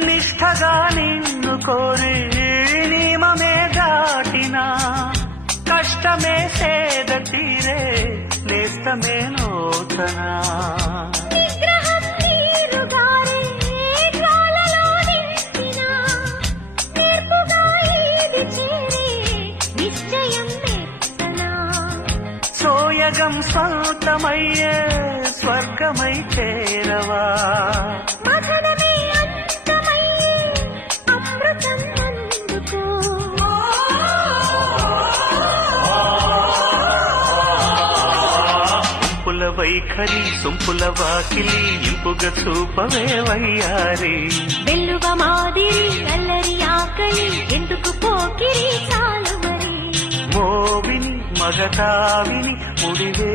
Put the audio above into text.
నిష్ఠగా నిన్ను కోరి నియమమే దాటినా కష్టమే సేద తీరే నేస్తమే నూతనా సోయగం స్వంతమయ్యే స్వర్గమై చేరవా ఇంపుల వైఖరి సొంపుల వాకిలి ఇంపుగా చూపవే వయ్యారి వెల్లువ మాదిరి అల్లరి ఆకలి ఎందుకు పోకిరి చాలు మరి మోవిని మగతావిని ముడివేయనియవా